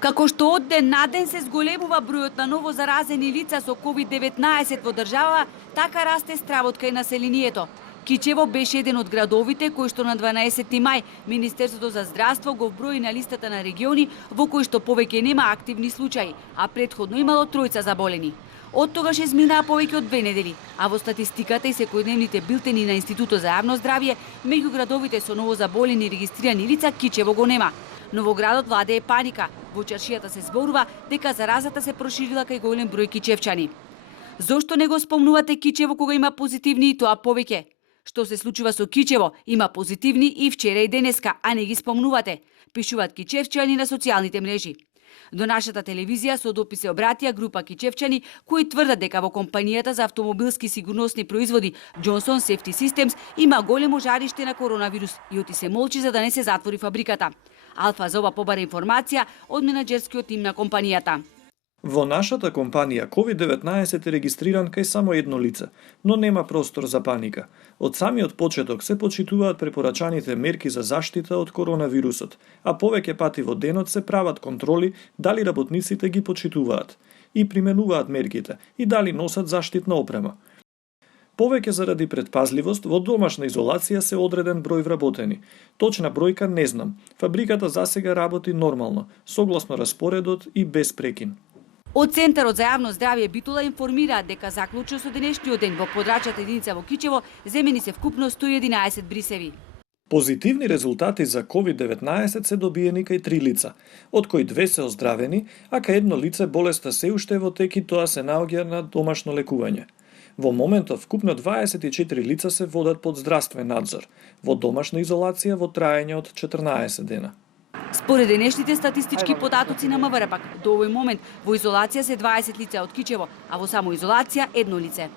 Како што од ден на ден се зголемува бројот на ново заразени лица со COVID-19 во држава, така расте стравот кај населението. Кичево беше еден од градовите кој што на 12 мај Министерството за здравство го вброи на листата на региони во кои што повеќе нема активни случаи, а претходно имало 3 заболени. Од тогаш изминаа повеќе од 2 недели, а во статистиката и секојдневните билтени на Институтот за јавно здравје, меѓу градовите со ново заболени и регистрирани лица Кичево го нема. Но во градот владее паника. Во чаршијата се зборува дека заразата се проширила кај голем број кичевчани. Зошто не го спомнувате Кичево кога има позитивни и тоа повеќе? Што се случува со Кичево? Има позитивни и вчера и денеска, а не ги спомнувате, пишуваат кичевчани на социјалните мрежи. До нашата телевизија со допис се обратија група кичевчани кои тврдат дека во компанијата за автомобилски сигурносни производи Johnson Safety Systems има големо жариште на коронавирус и оти се молчи за да не се затвори фабриката. Алфа за ова побара информација од менаџерскиот тим на компанијата. Во нашата компанија COVID-19 е регистриран кај само едно лице, но нема простор за паника. Од самиот почеток се почитуваат препорачаните мерки за заштита од коронавирусот, а повеќе пати во денот се прават контроли дали работниците ги почитуваат и применуваат мерките и дали носат заштитна опрема. Повеќе заради предпазливост, во домашна изолација се одреден број вработени. Точна бројка не знам. Фабриката засега работи нормално, согласно распоредот и без прекин. Од Центарот за јавно здравје Битола информираат дека заклучно со денешниот ден во подрачната единица во Кичево земени се вкупно 111 брисеви. Позитивни резултати за COVID-19 се добиени кај 3 лица, од кои 2 се оздравени, а кај едно лице болеста се уште во тек и тоа се наоѓа на домашно лекување. Во моментов вкупно 24 лица се водат под здравствен надзор, во домашна изолација во траење од 14 дена. Според денешните статистички податоци на МВР пак, до овој момент во изолација се 20 лица од Кичево, а во самоизолација едно лице.